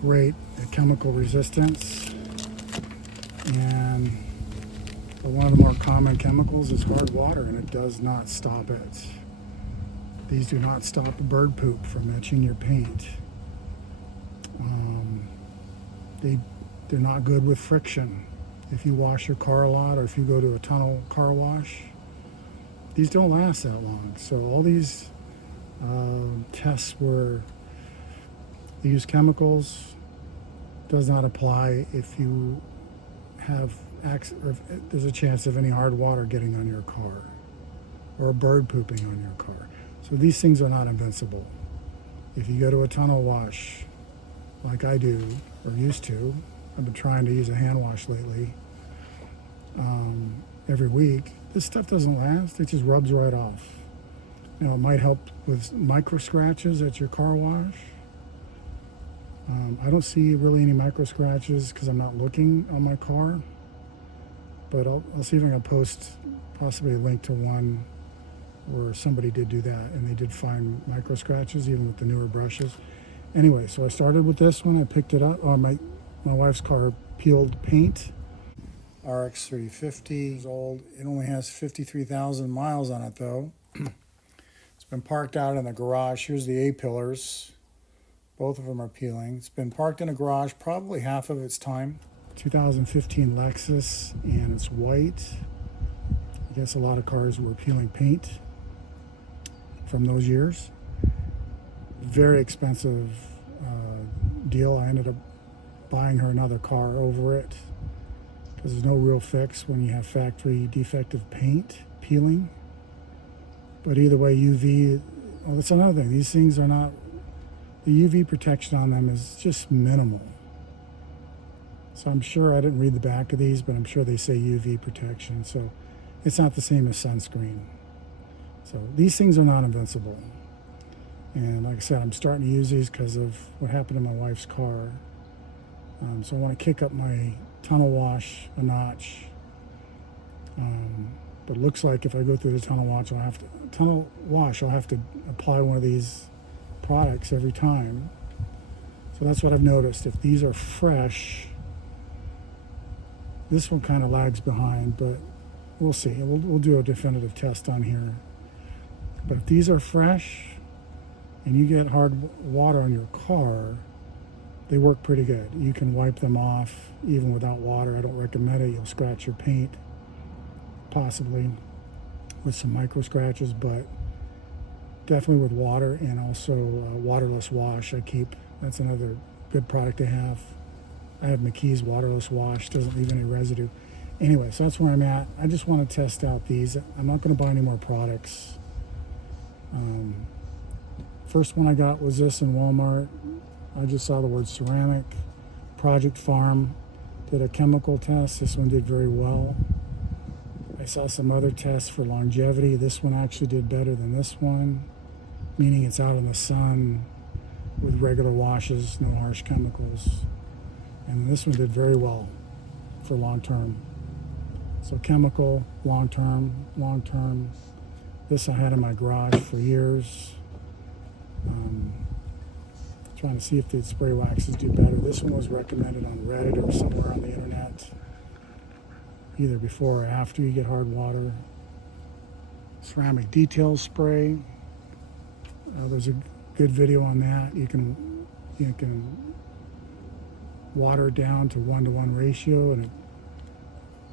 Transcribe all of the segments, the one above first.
great at chemical resistance, and one of the more common chemicals is hard water, and it does not stop it. These do not stop bird poop from etching your paint. They're not good with friction. If you wash your car a lot, or if you go to a tunnel car wash, these don't last that long. So all these tests where they use chemicals does not apply if you have or if there's a chance of any hard water getting on your car or a bird pooping on your car. So these things are not invincible. If you go to a tunnel wash like I do or used to, I've been trying to use a hand wash lately, every week, this stuff doesn't last. It just rubs right off. You know, it might help with micro scratches at your car wash. I don't see really any micro scratches because I'm not looking on my car, but I'll see if I can post possibly a link to one where somebody did do that and they did find micro scratches even with the newer brushes. Anyway, so I started with this one. I picked it up. Oh, my wife's car peeled paint. RX 350 is old. It only has 53,000 miles on it though. It's been parked out in the garage. Here's the A-pillars. Both of them are peeling. It's been parked in a garage probably half of its time. 2015 Lexus, and it's white. I guess a lot of cars were peeling paint from those years. Very expensive deal. I ended up buying her another car over it because there's no real fix when you have factory defective paint peeling. But either way, UV, well, that's another thing. These things are not, the UV protection on them is just minimal. So I'm sure, I didn't read the back of these, but I'm sure they say UV protection. So it's not the same as sunscreen. So these things are not invincible. And like I said, I'm starting to use these because of what happened to my wife's car. So I want to kick up my tunnel wash a notch. But it looks like if I go through the tunnel wash, I'll have to apply one of these products every time. So that's what I've noticed. If these are fresh, this one kind of lags behind, but we'll see. We'll do a definitive test on here. But if these are fresh and you get hard water on your car, they work pretty good. You can wipe them off even without water. I don't recommend it. You'll scratch your paint, possibly with some micro scratches, but definitely with water, and also waterless wash. That's another good product to have. I have Meguiars waterless wash, doesn't leave any residue. Anyway, so that's where I'm at. I just want to test out these. I'm not going to buy any more products. First one I got was this in Walmart. I just saw the word ceramic. Project Farm did a chemical test. This one did very well. I saw some other tests for longevity. This one actually did better than this one, meaning it's out in the sun with regular washes, no harsh chemicals. And this one did very well for long term. So chemical, long term. This I had in my garage for years. Trying to see if the spray waxes do better. This one was recommended on Reddit or somewhere on the internet, either before or after you get hard water. Ceramic detail spray. There's a good video on that. You can water it down to 1-to-1 ratio, and it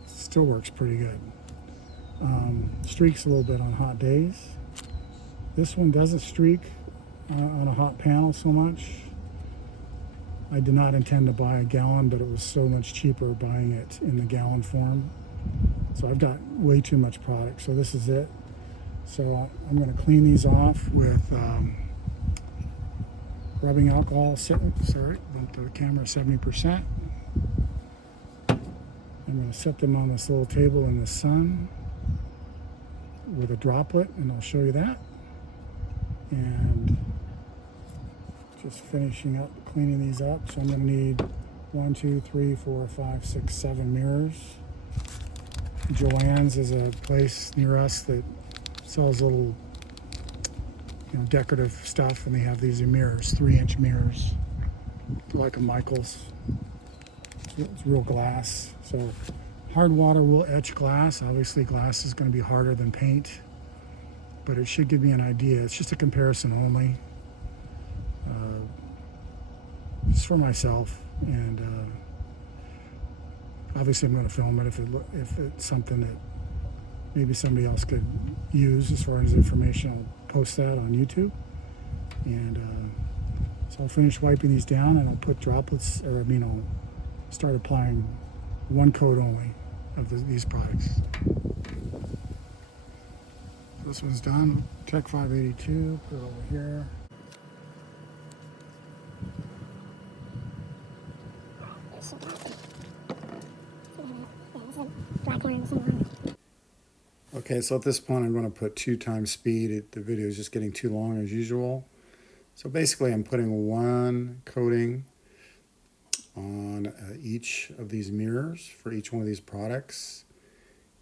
still works pretty good. Streaks a little bit on hot days. This one doesn't streak on a hot panel so much. I did not intend to buy a gallon, but it was so much cheaper buying it in the gallon form. So I've got way too much product. So this is it. So I'm going to clean these off with rubbing alcohol. Bumped the camera 70%. I'm going to set them on this little table in the sun with a droplet, and I'll show you that. And just finishing up cleaning these up. So I'm going to need 1, 2, 3, 4, 5, 6, 7 mirrors. Joann's is a place near us that sells little, decorative stuff, and they have these mirrors, 3-inch mirrors. like a Michaels. It's real glass. So hard water will etch glass. Obviously glass is going to be harder than paint, but it should give me an idea. It's just a comparison only, just for myself. And obviously I'm going to film it if it's something that maybe somebody else could use as far as information. I'll post that on YouTube. And so I'll finish wiping these down, and I'll put droplets, or I'll start applying one coat only of these products. This one's done. Tech 582, put it over here. Okay, so at this point I'm going to put 2 times speed. The video is just getting too long as usual. So basically I'm putting one coating on each of these mirrors for each one of these products,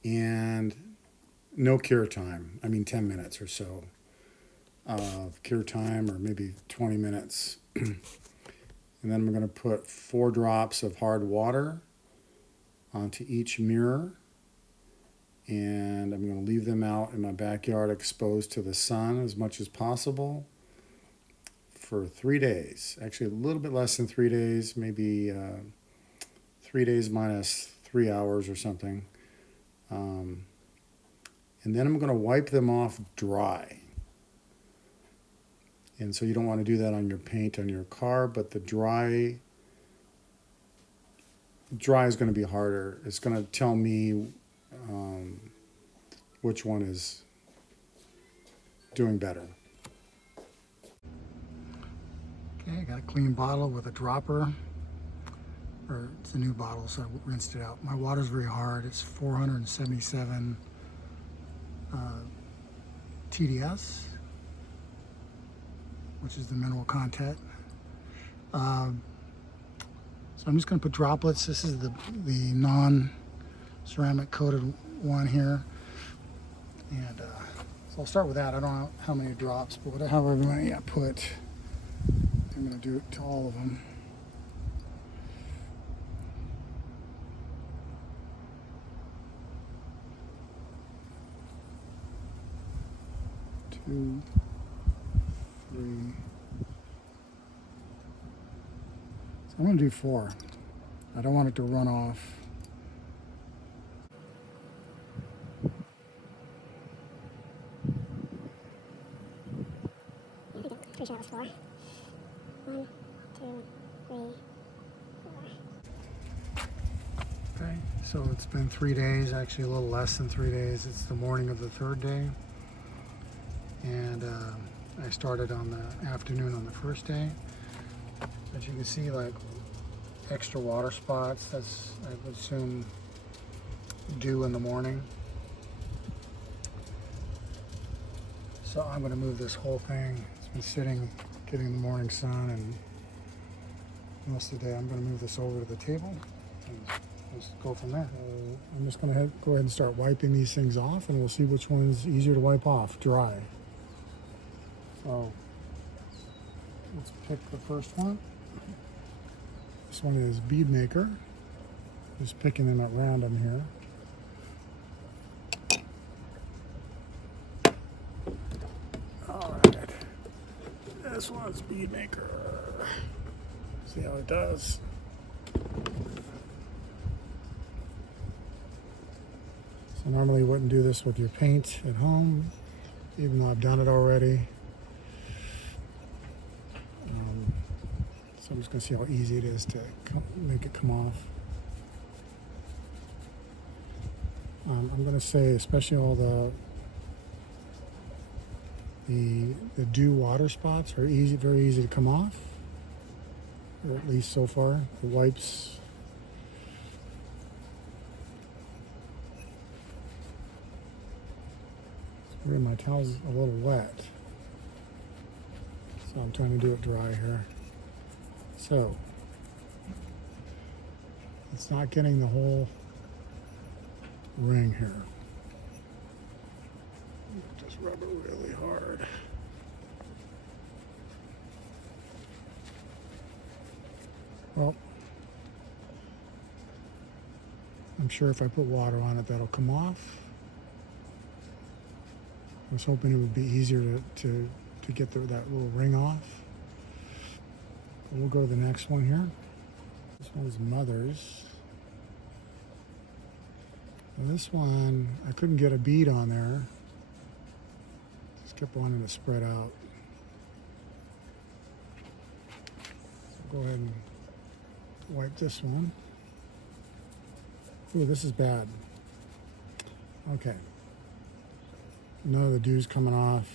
and no cure time. 10 minutes or so of cure time, or maybe 20 minutes. And then I'm going to put 4 drops of hard water onto each mirror, and I'm going to leave them out in my backyard exposed to the sun as much as possible for 3 days. Actually, a little bit less than 3 days, maybe 3 days minus 3 hours or something. And then I'm going to wipe them off dry. And so you don't want to do that on your paint on your car, but the dry is going to be harder. It's going to tell me which one is doing better. Okay, I got a clean bottle with a dropper, or it's a new bottle, so I rinsed it out. My water's very hard. It's 477 TDS, which is the mineral content. So I'm just going to put droplets. This is the non-ceramic coated one here, and so I'll start with that. I don't know how many drops, but however many I put, I'm going to do it to all of them. Two, 3. So I'm going to do 4. I don't want it to run off. Pretty sure it was 4. 1, 2, 3, 4. Okay, so it's been 3 days, actually a little less than 3 days. It's the morning of the 3rd day. And I started on the afternoon on the 1st day. As you can see, like extra water spots, that's, I would assume, dew in the morning. So I'm going to move this whole thing. It's been sitting, getting the morning sun, and most of the day I'm going to move this over to the table and just go from there. I'm just going to go ahead and start wiping these things off, and we'll see which one's easier to wipe off dry. So let's pick the first one. This one is Bead Maker. Just picking them at random here. All right, this one's Bead Maker. See how it does. So normally you wouldn't do this with your paint at home, even though I've done it already. So I'm just going to see how easy it is to make it come off. I'm going to say especially all the dew water spots are very easy to come off, or at least so far. The wipes, my towel's a little wet, so I'm trying to do it dry here. So it's not getting the whole ring here. Just rub it really hard. Well, I'm sure if I put water on it, that'll come off. I was hoping it would be easier to get that little ring off. We'll go to the next one here. This one is Mother's. And this one, I couldn't get a bead on there. Just kept wanting to spread out. So go ahead and wipe this one. Ooh, this is bad. Okay. None of the dew's coming off.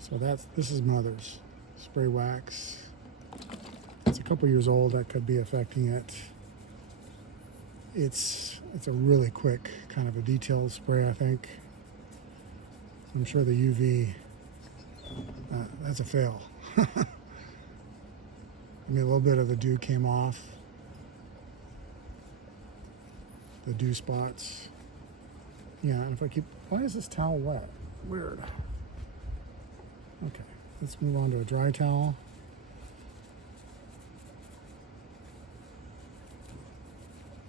So this is Mother's spray wax. It's a couple years old. That could be affecting it. It's a really quick kind of a detailed spray, I think. I'm sure the UV, that's a fail. I mean, a little bit of the dew came off. The dew spots. Yeah, and if I keep, why is this towel wet? Weird. Okay, let's move on to a dry towel.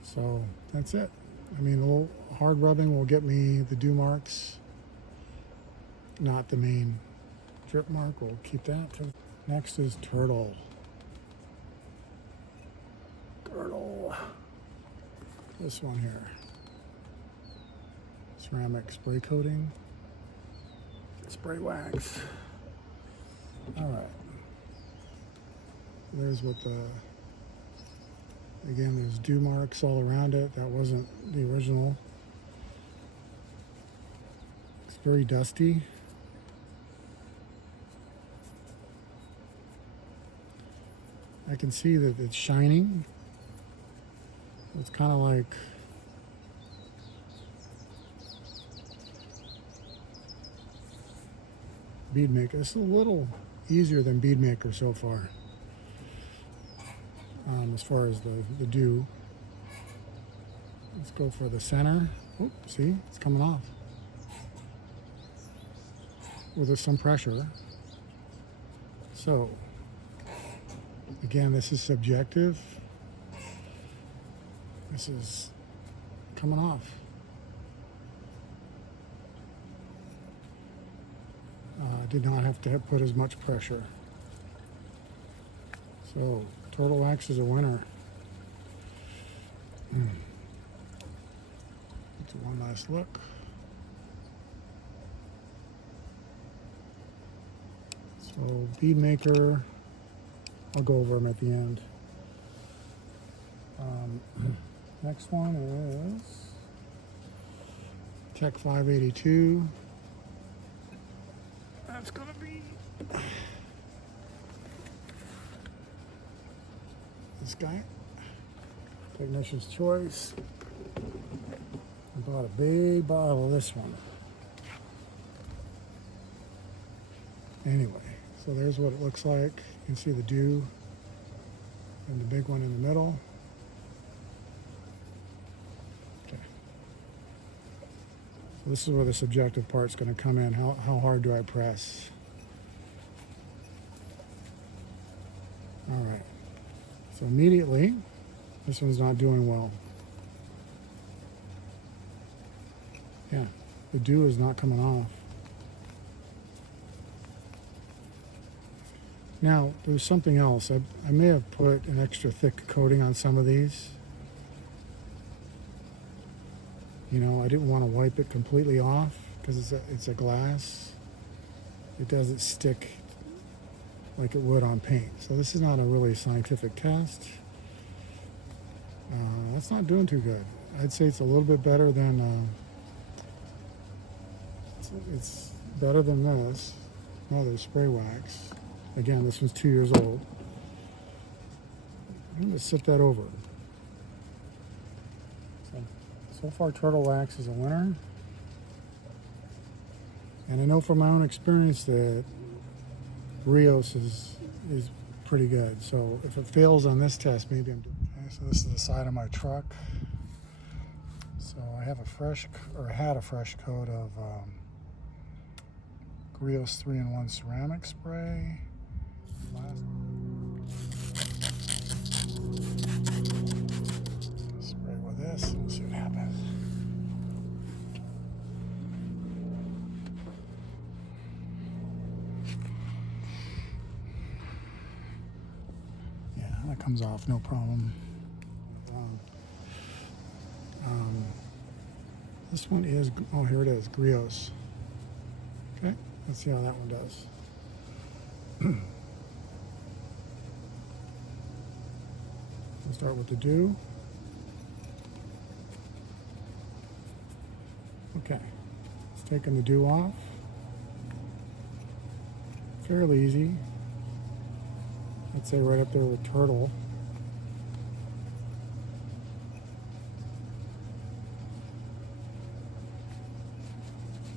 So that's it. I mean, a little hard rubbing will get me the dew marks, not the main drip mark. We'll keep that. Next is Turtle. This one here. Ceramic spray coating. Spray wax. All right. There's what again, there's dew marks all around it. That wasn't the original. It's very dusty. I can see that it's shining. It's kind of like Bead Maker. It's a little easier than Bead Maker so far, as far as the dew. Let's go for the center. Oh, see, it's coming off with some pressure. So again, this is subjective. This is coming off. Did not have to put as much pressure. So Turtle Wax is a winner. It's one last look. So Bead Maker, I'll go over them at the end. Next one is Tech 582. That's gonna be this guy. Technician's choice. I bought a big bottle of this one. Anyway, so there's what it looks like. You can see the dew and the big one in the middle. Okay. So this is where the subjective part's going to come in. How hard do I press? All right. So immediately, this one's not doing well. Yeah, the dew is not coming off. Now, there's something else. I may have put an extra thick coating on some of these. You know, I didn't want to wipe it completely off because it's a glass. It doesn't stick like it would on paint. So this is not a really scientific test. That's not doing too good. I'd say it's a little bit better than, it's better than this. Another spray wax. Again, this one's 2 years old. I'm going to sit that over. So far, Turtle Wax is a winner. And I know from my own experience that Griots is pretty good. So if it fails on this test, maybe I'm doing. Okay, so this is the side of my truck. So I have had a fresh coat of Griots 3-in-1 ceramic spray. Last that comes off no problem. This one is, oh, here it is, Griots. Okay, let's see how that one does. We'll start with the dew. Okay, it's taking the dew off. Fairly easy. I'd say right up there with turtle.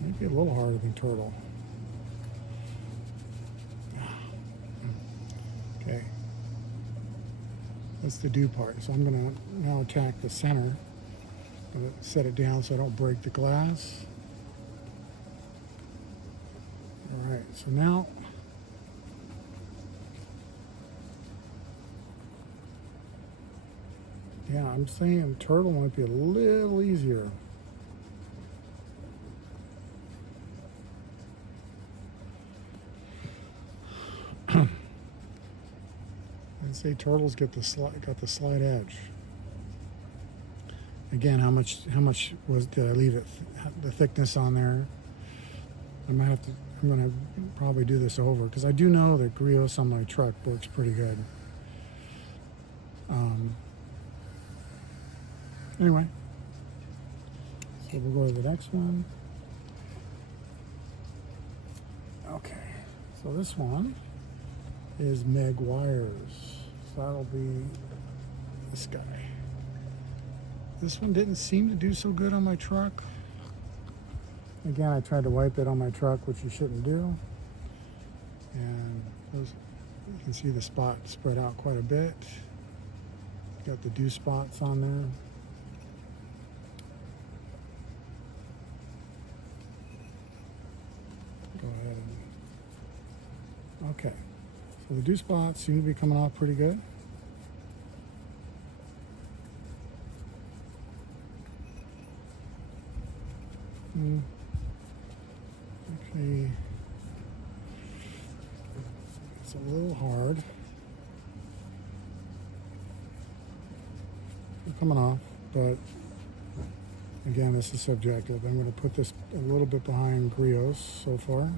Maybe a little harder than turtle. Okay. That's the dew part. So I'm going to now attack the center. I'm going to set it down so I don't break the glass. All right, so now yeah, I'm saying turtle might be a little easier. I'd say turtles got the slight edge. Again, how much did I leave it? The thickness on there. I'm gonna probably do this over because I do know that Griots on my truck works pretty good. Anyway, so we'll go to the next one. Okay, so this one is Meguiars. So that'll be this guy. This one didn't seem to do so good on my truck. Again, I tried to wipe it on my truck, which you shouldn't do. And you can see the spot spread out quite a bit. Got the dew spots on there. Go ahead and, okay. So the dew spots seem to be coming off pretty good. Actually, it's a little hard. They're coming off, but again, this is subjective. I'm going to put this a little bit behind Griots so far.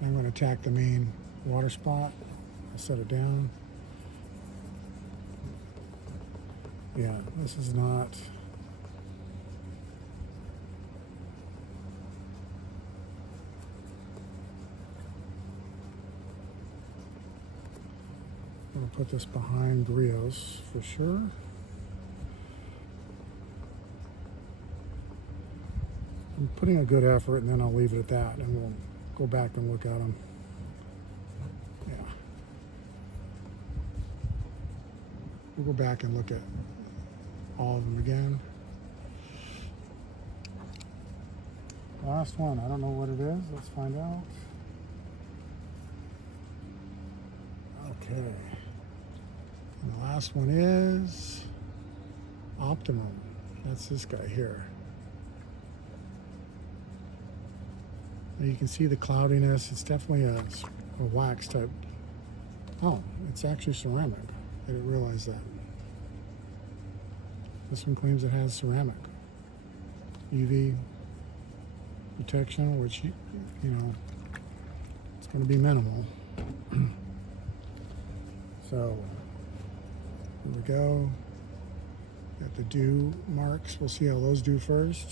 I'm going to attack the main water spot. I'll set it down. Yeah, this is not. I'm going to put this behind Griots for sure. I'm putting a good effort, and then I'll leave it at that, and we'll go back and look at them. Yeah. We'll go back and look at all of them again. Last one, I don't know what it is. Let's find out. Okay. And the last one is Optimum. That's this guy here. You can see the cloudiness. It's definitely a wax type. Oh, it's actually ceramic. I didn't realize that. This one claims it has ceramic. UV protection, which, you know, it's going to be minimal. So, here we go. Got the dew marks. We'll see how those do first.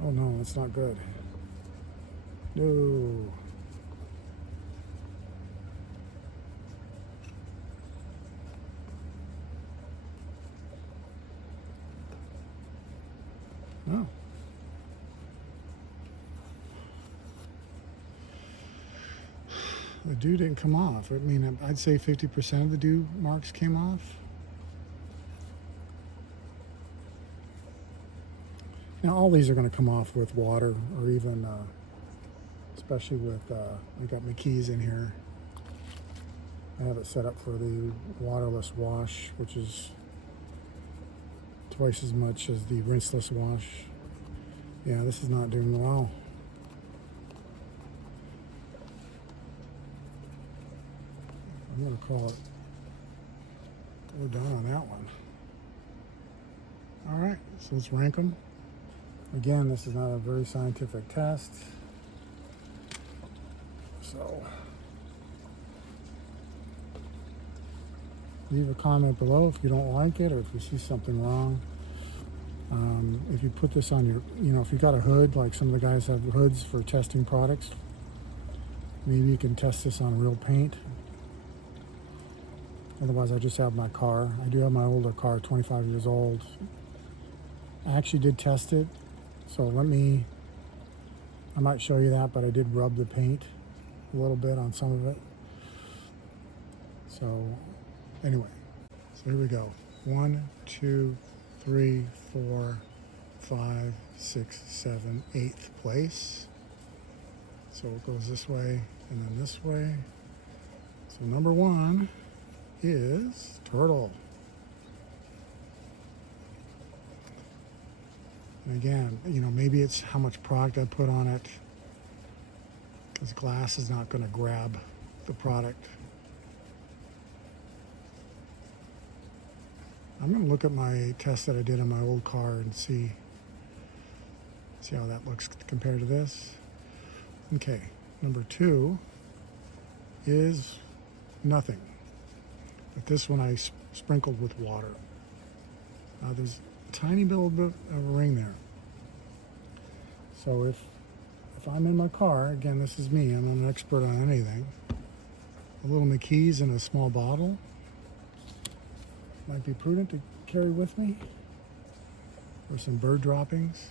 Oh no, that's not good. No. No. The dew didn't come off. I mean, I'd say 50% of the dew marks came off. Now, all these are going to come off with water, or even, especially with, I got my keys in here. I have it set up for the waterless wash, which is twice as much as the rinseless wash. Yeah, this is not doing well. I'm going to call it. We're done on that one. All right, so let's rank them. Again, this is not a very scientific test. So leave a comment below if you don't like it or if you see something wrong. If you put this on your, if you got a hood, like some of the guys have hoods for testing products, maybe you can test this on real paint. Otherwise, I just have my car. I do have my older car, 25 years old. I actually did test it, so I might show you that, but I did rub the paint a little bit on some of it. So anyway, so here we go. 1, 2, 3, 4, 5, 6, 7, 8th place. So it goes this way and then this way. So number 1 is Turtle. And again, maybe it's how much product I put on it, because glass is not going to grab the product. I'm going to look at my test that I did on my old car and see how that looks compared to this. Okay, number 2 is nothing. But this one I sprinkled with water. There's a tiny little bit of a ring there. So if I'm in my car, again, this is me, I'm an expert on anything. A little Meguiars in a small bottle might be prudent to carry with me. Or some bird droppings.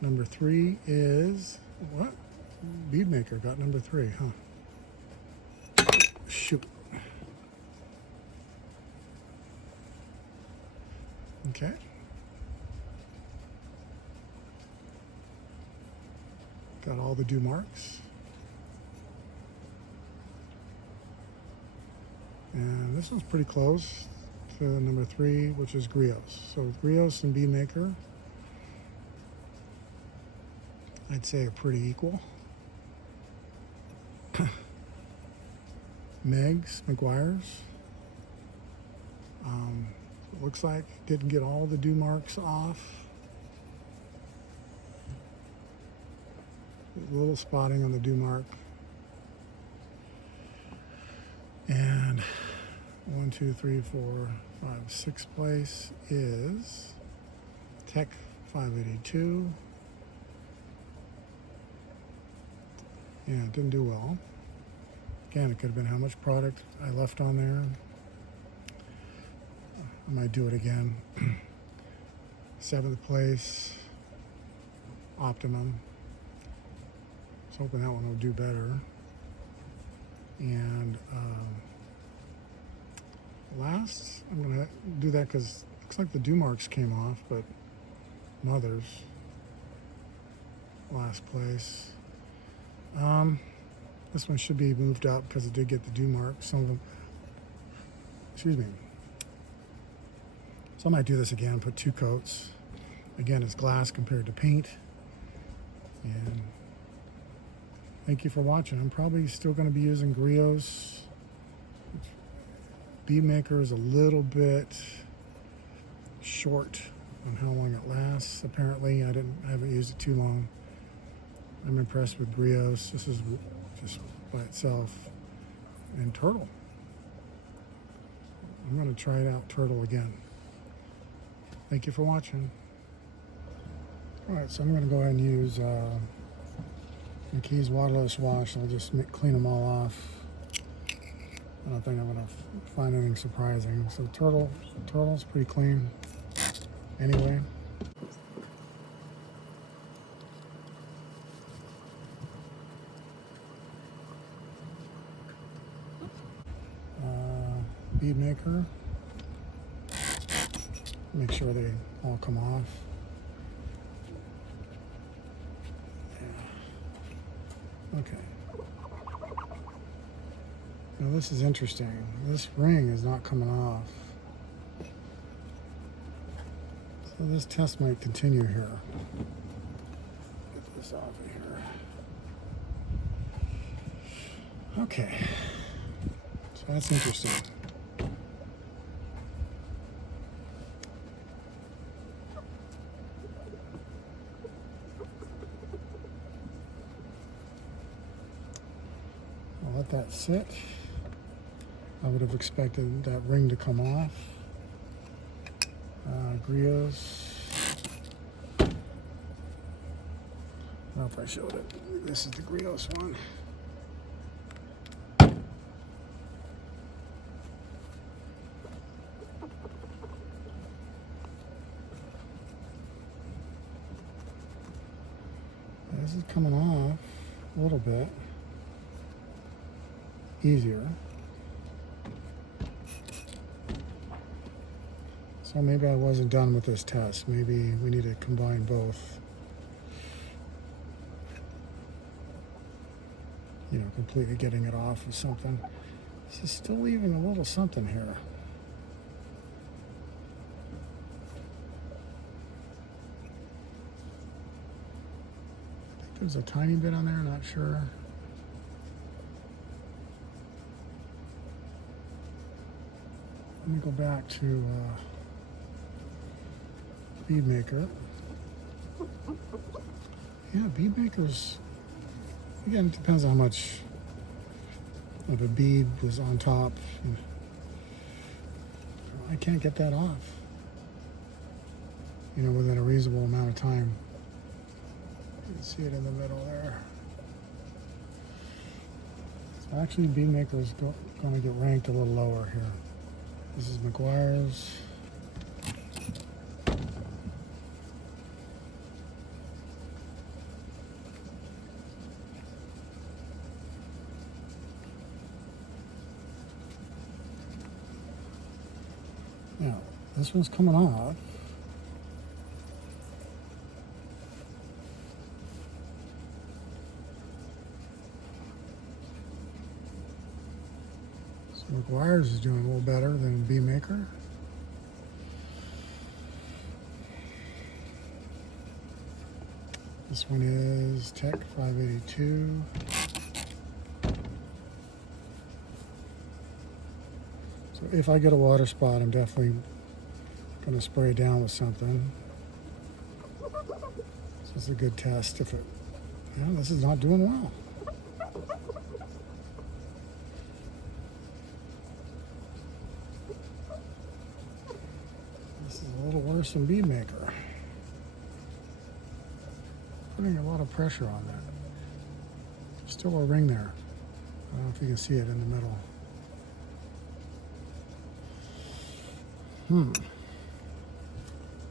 Number 3 is, what? Bead Maker got number 3, huh? Shoot. Okay. Got all the dew marks. And this one's pretty close to number 3, which is Griots. So Griots and Bead Maker, I'd say are pretty equal. Meguiars. Looks like didn't get all the dew marks off. A little spotting on the dew mark. And 1, 2, 3, 4, 5, 6th place is Tech 582. Yeah, it didn't do well. Again, it could have been how much product I left on there. I might do it again. 7th place, Optimum. I was hoping that one would do better. And last, I'm going to do that because it looks like the dew marks came off, but Mother's last place. This one should be moved up because it did get the dew marks. Some of them, excuse me. So I might do this again, put 2 coats. Again, it's glass compared to paint. And thank you for watching. I'm probably still going to be using Griots. Bead Maker is a little bit short on how long it lasts. Apparently, I haven't used it too long. I'm impressed with Griots. This is just by itself. And Turtle. I'm going to try it out, Turtle, again. Thank you for watching. Alright, so I'm going to go ahead and use Meguiars waterless wash. I'll just clean them all off. I don't think I'm going to find anything surprising. So Turtle's pretty clean. Anyway. Bead Maker. Make sure they all come off. Yeah. Okay. Now this is interesting. This ring is not coming off. So this test might continue here. Get this off of here. Okay. So So that's interesting. I'll let that sit. I would have expected that ring to come off. Griots. I don't know if I showed it. This is the Griots one. This is coming off a little bit easier. So maybe I wasn't done with this test. Maybe we need to combine both. You know, completely getting it off or something. This is still leaving a little something here. I think there's a tiny bit on there, not sure. Let me go back to Bead Maker. Yeah, Bead Maker's, again, it depends on how much of a bead was on top. I can't get that off, you know, within a reasonable amount of time. You can see it in the middle there. So actually, Bead Maker is going to get ranked a little lower here. This is Meguiars. Now, this one's coming off. So Meguiars is doing a little better than Bead Maker. This one is Tech 582. So if I get a water spot, I'm definitely going to spray it down with something. This is a good test. If it, yeah, this is not doing well. This is a little worse than Bead Maker. Putting a lot of pressure on that. There's still a ring there. I don't know if you can see it in the middle.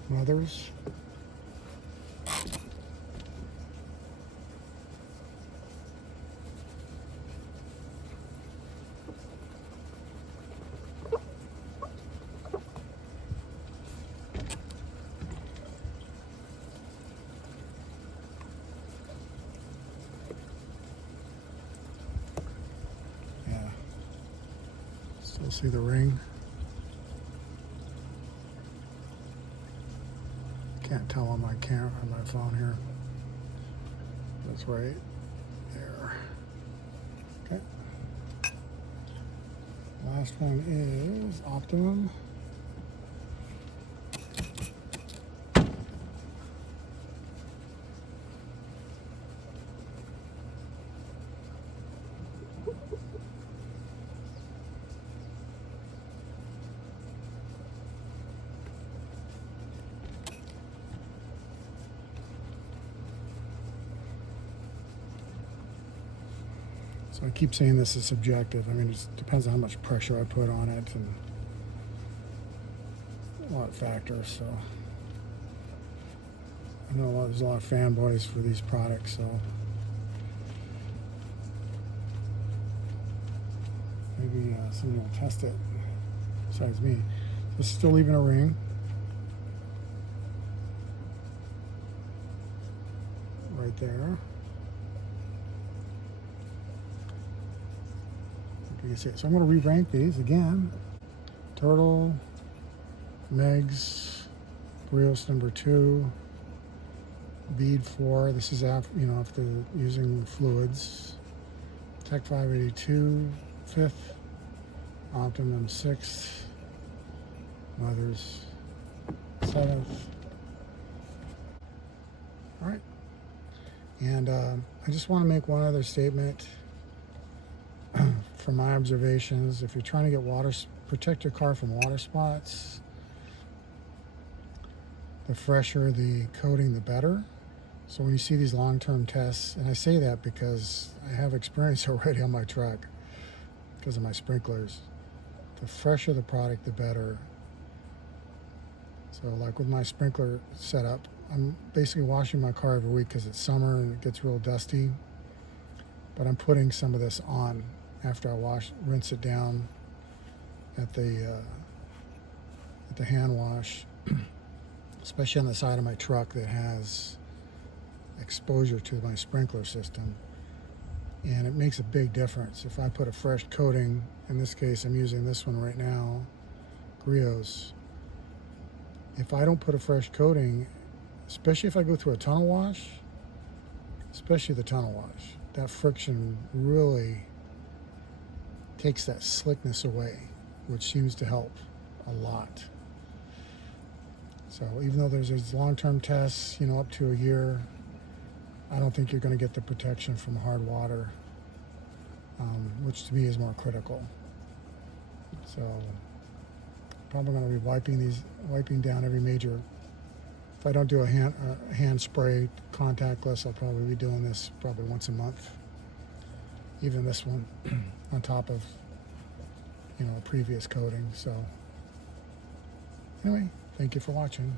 Mothers. Yeah. Still see the ring. Can't tell on my camera, on my phone here. That's right there. Okay. Last one is Optimum. So I keep saying this is subjective. I mean, it depends on how much pressure I put on it and a lot of factors. So I know there's a lot of fanboys for these products. So maybe somebody will test it besides me. This is still leaving a ring right there. You can see it. So I'm going to re-rank these again. Turtle, Megs, Griots number 2, Bead 4. This is after, you know, after using fluids. Tech 582, 5th. Optimum 6th, Mother's 7th. All right. And I just want to make one other statement from my observations. If you're trying to get protect your car from water spots, the fresher the coating, the better. So when you see these long-term tests, and I say that because I have experience already on my truck because of my sprinklers, the fresher the product, the better. So like with my sprinkler setup, I'm basically washing my car every week because it's summer and it gets real dusty. But I'm putting some of this on after I rinse it down at the hand wash, especially on the side of my truck that has exposure to my sprinkler system. And it makes a big difference. If I put a fresh coating, in this case I'm using this one right now, Griots. If I don't put a fresh coating, especially if I go through a tunnel wash, especially the tunnel wash, that friction really takes that slickness away, which seems to help a lot. So even though there's these long-term tests, you know, up to a year, I don't think you're going to get the protection from hard water, which to me is more critical. So probably going to be wiping down every major. If I don't do a hand spray contactless, I'll probably be doing this probably once a month. Even this one on top of, you know, a previous coating. So anyway, thank you for watching.